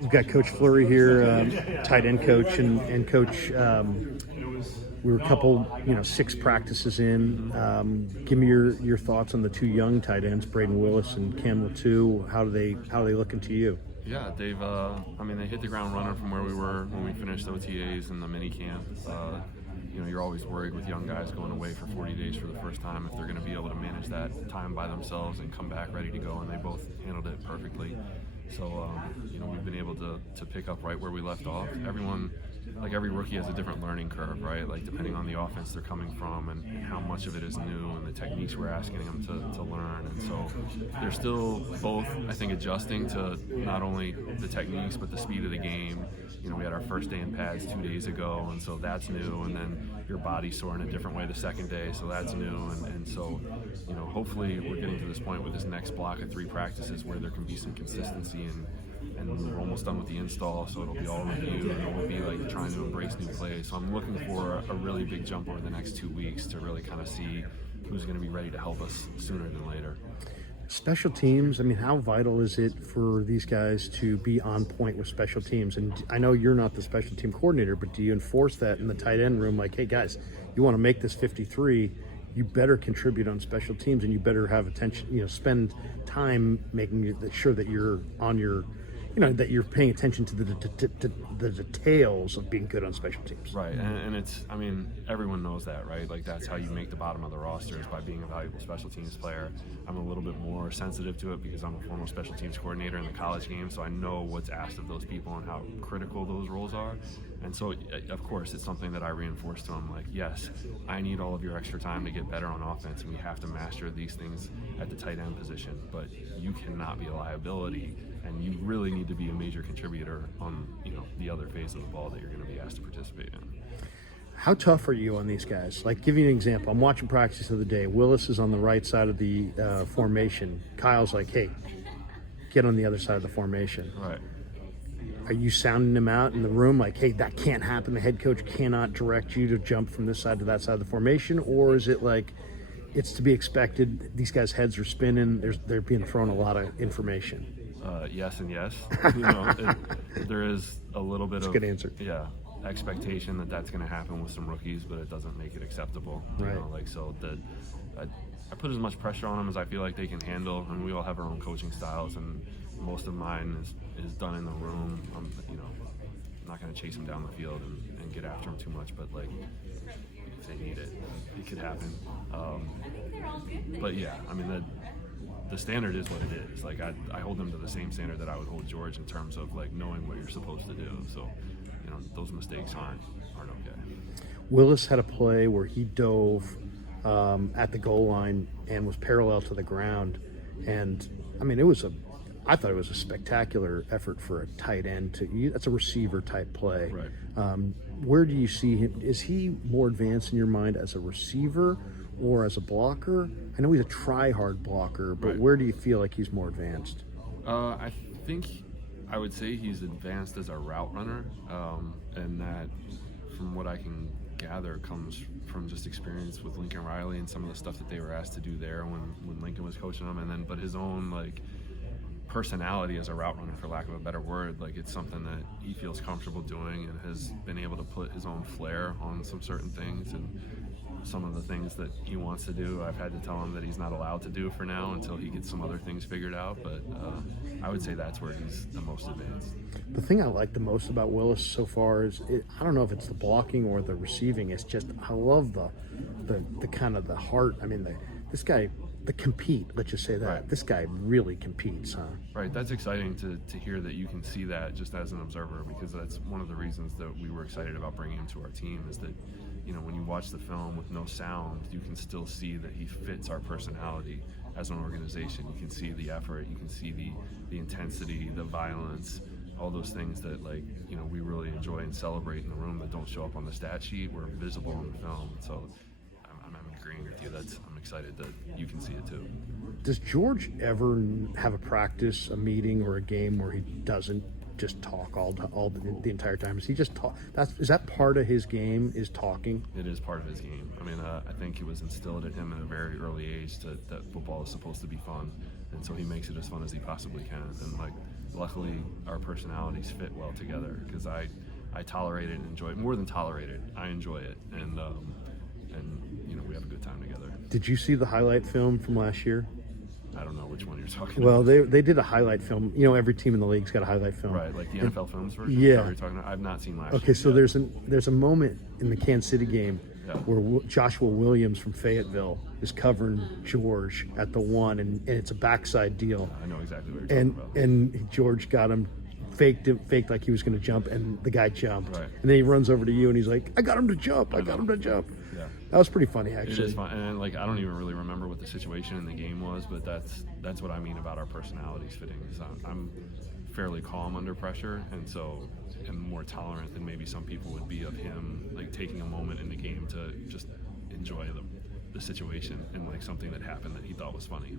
we've got Coach Fluery here, tight end coach, and Coach. We were a couple, 6 practices in. Give me your thoughts on the 2 young tight ends, Braden, Willis, and Latu. How are they looking to you? Yeah, they've. They hit the ground running from where we were when we finished OTAs and the mini camp. You're always worried with young guys going away for 40 days for the first time if they're going to be able to manage that time by themselves and come back ready to go, and they both handled it perfectly. So, we've been able to pick up right where we left off. Every rookie has a different learning curve, right? Like, depending on the offense they're coming from and how much of it is new and the techniques we're asking them to learn. And so they're still both, I think, adjusting to not only the techniques but the speed of the game. We had our first day in pads 2 days ago, and so that's new. And then your body's sore in a different way the second day, so that's new. And so, hopefully we're getting to this point with this next block of 3 practices where there can be some consistency and we're almost done with the install, so it'll be all review and it'll be like trying to embrace new plays. So I'm looking for a really big jump over the next 2 weeks to really kind of see who's going to be ready to help us sooner than later. Special teams, how vital is it for these guys to be on point with special teams? And I know you're not the special team coordinator, but do you enforce that in the tight end room? Like, hey guys, you want to make this 53, you better contribute on special teams, and you better have attention, spend time making sure that you're on your, that you're paying attention to the details of being good on special teams. Right, and it's, everyone knows that, right? Like, that's how you make the bottom of the roster, is by being a valuable special teams player. I'm a little bit more sensitive to it because I'm a former special teams coordinator in the college game, so I know what's asked of those people and how critical those roles are. And so, of course, it's something that I reinforce to them, like, yes, I need all of your extra time to get better on offense, and we have to master these things at the tight end position, but you cannot be a liability, and you really need to be a major contributor on, the other phase of the ball that you're going to be asked to participate in. How tough are you on these guys? Like, give you an example. I'm watching practice of the day. Willis is on the right side of the formation. Kyle's like, hey, get on the other side of the formation. Right. Are you sounding him out in the room like, hey, that can't happen, the head coach cannot direct you to jump from this side to that side of the formation? Or is it like, it's to be expected, these guys' heads are spinning, they're being thrown a lot of information? Yes and yes. There is a little bit of, good answer. Yeah, expectation that that's going to happen with some rookies, but it doesn't make it acceptable. Right. I put as much pressure on them as I feel like they can handle, and we all have our own coaching styles, and most of mine is done in the room. I'm not going to chase them down the field and get after them too much, but like, if they need it, it could happen. But yeah, the standard is what it is. Like, I hold them to the same standard that I would hold George in terms of like knowing what you're supposed to do. So, those mistakes aren't okay. Willis had a play where he dove at the goal line and was parallel to the ground, and I thought it was a spectacular effort for a tight end that's a receiver type play. Right. Where do you see him? Is he more advanced in your mind as a receiver or as a blocker? I know he's a try-hard blocker, but right. Where do you feel like he's more advanced? I think I would say he's advanced as a route runner, and that, from what I can gather, comes from just experience with Lincoln Riley and some of the stuff that they were asked to do there when Lincoln was coaching him, but his own personality as a route runner, for lack of a better word. Like, it's something that he feels comfortable doing and has been able to put his own flair on some certain things, and some of the things that he wants to do, I've had to tell him that he's not allowed to do for now until he gets some other things figured out. But I would say that's where he's the most advanced. The thing I like the most about Willis so far is, I don't know if it's the blocking or the receiving. It's just, I love the kind of the heart. This guy, the compete, let's just say that. Right. This guy really competes, huh? Right, that's exciting to hear that you can see that just as an observer, because that's one of the reasons that we were excited about bringing him to our team, is that, when you watch the film with no sound, you can still see that he fits our personality as an organization. You can see the effort, you can see the intensity, the violence, all those things that we really enjoy and celebrate in the room that don't show up on the stat sheet were visible in the film. So I'm agreeing with you. I'm excited that you can see it too. Does George ever have a practice, a meeting, or a game where he doesn't just talk all the entire time? Does he just talk? Is that part of his game, is talking? It is part of his game. I think it was instilled in him at a very early age that football is supposed to be fun, and so he makes it as fun as he possibly can. And luckily our personalities fit well together, because I tolerate it and enjoy it more than tolerate it. I enjoy it, and we have a good time together. Did you see the highlight film from last year? I don't know which one you're talking Well, about. they did a highlight film. Every team in the league's got a highlight film. Right, like the NFL Films version? Yeah. Is that what you're talking about? I've not seen last year. Okay, so there's a moment in the Kansas City game where Joshua Williams from Fayetteville is covering George at the 1, and it's a backside deal. I know exactly what you're talking about. And George got him, faked like he was going to jump, and the guy jumped. Right. And then he runs over to you, and he's like, I got him to jump. I got him to jump. Yeah. That was pretty funny, actually. It is fun, and I don't even really remember what the situation in the game was, but that's what I mean about our personalities fitting. Is I'm fairly calm under pressure, and so am more tolerant than maybe some people would be of him, taking a moment in the game to just enjoy the situation and something that happened that he thought was funny.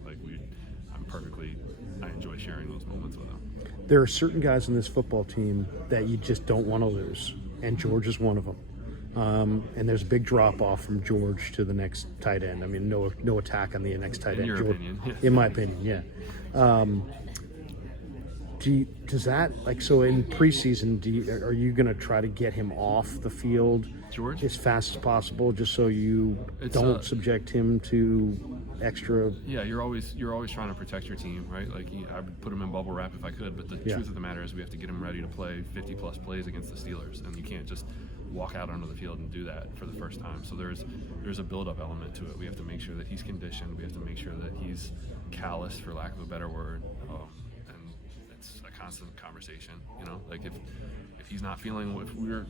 I enjoy sharing those moments with him. There are certain guys in this football team that you just don't want to lose, and George is one of them. And there's a big drop off from George to the next tight end. I mean, no attack on the next tight end. In your opinion, yeah. In my opinion, yeah. Does that so in preseason? Are you going to try to get him off the field, George, as fast as possible, just so you don't subject him to extra? Yeah, you're always trying to protect your team, right? I would put him in bubble wrap if I could, but the truth of the matter is we have to get him ready to play 50+ plays against the Steelers, and you can't just walk out onto the field and do that for the first time. So there's a build-up element to it. We have to make sure that he's conditioned. We have to make sure that he's callous, for lack of a better word. And it's a constant conversation. If he's not feeling,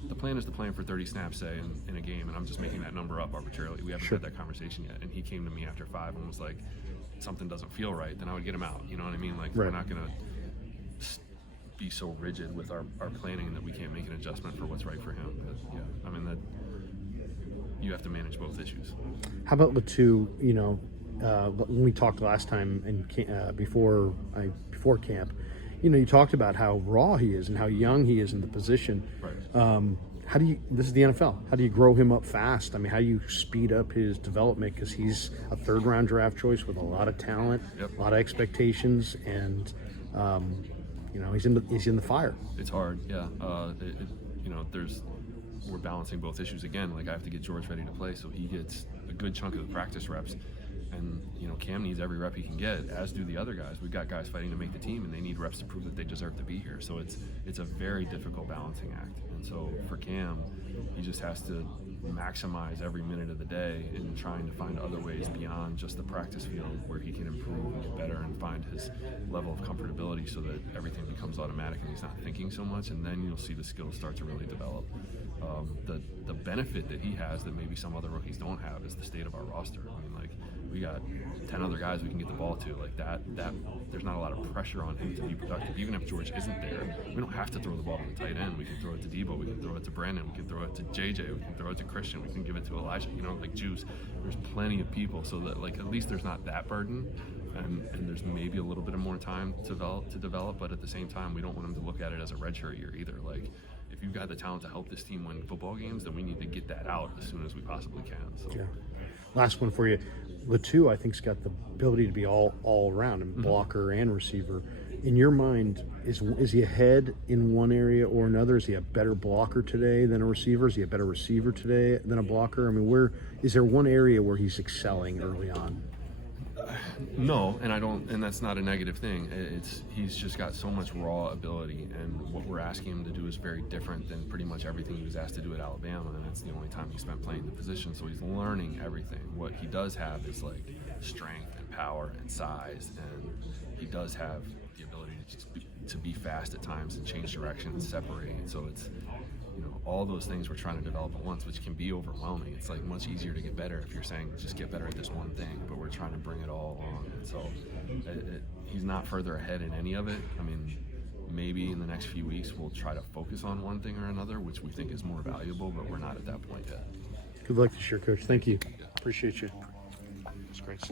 the plan is to play him for 30 snaps, say, in a game, and I'm just making that number up arbitrarily. We haven't had that conversation yet. And he came to me after 5 and was like, something doesn't feel right. Then I would get him out. You know what I mean? We're not going to be so rigid with our planning that we can't make an adjustment for what's right for him. That you have to manage both issues. How about Latu? When we talked last time before camp, you talked about how raw he is and how young he is in the position. Right. This is the NFL. How do you grow him up fast? I mean, how do you speed up his development? Because he's a 3rd-round draft choice with a lot of talent, a lot of expectations, and he's in the fire. It's hard, yeah. We're balancing both issues again. I have to get George ready to play, so he gets a good chunk of the practice reps. And Cam needs every rep he can get, as do the other guys. We've got guys fighting to make the team, and they need reps to prove that they deserve to be here. So it's a very difficult balancing act. And so for Cam, he just has to maximize every minute of the day in trying to find other ways beyond just the practice field where he can improve and get better and find his level of comfortability so that everything becomes automatic and he's not thinking so much, and then you'll see the skills start to really develop. The benefit that he has that maybe some other rookies don't have is the state of our roster. We got 10 other guys we can get the ball to. There's not a lot of pressure on him to be productive. Even if George isn't there, we don't have to throw the ball to the tight end. We can throw it to Debo, we can throw it to Brandon, we can throw it to JJ, we can throw it to Christian, we can give it to Elijah, Juice. There's plenty of people, so that at least there's not that burden, and there's maybe a little bit of more time to develop, but at the same time, we don't want him to look at it as a redshirt year either. If you've got the talent to help this team win football games, then we need to get that out as soon as we possibly can. So. Yeah. Last one for you. Latu, I think, has got the ability to be all around, and blocker and receiver. In your mind, is he ahead in one area or another? Is he a better blocker today than a receiver? Is he a better receiver today than a blocker? I mean, is there one area where he's excelling early on? No, and that's not a negative thing. He's just got so much raw ability, and what we're asking him to do is very different than pretty much everything he was asked to do at Alabama, and that's the only time he spent playing the position, so he's learning everything. What he does have is strength and power and size, and he does have the ability to be fast at times and change direction and separate, and so it's all those things we're trying to develop at once, which can be overwhelming. It's much easier to get better if you're saying just get better at this one thing, but we're trying to bring it all along. And so he's not further ahead in any of it. I mean, maybe in the next few weeks we'll try to focus on one thing or another, which we think is more valuable, but we're not at that point yet. Good luck this year, Coach. Thank you. Appreciate you. It's great stuff.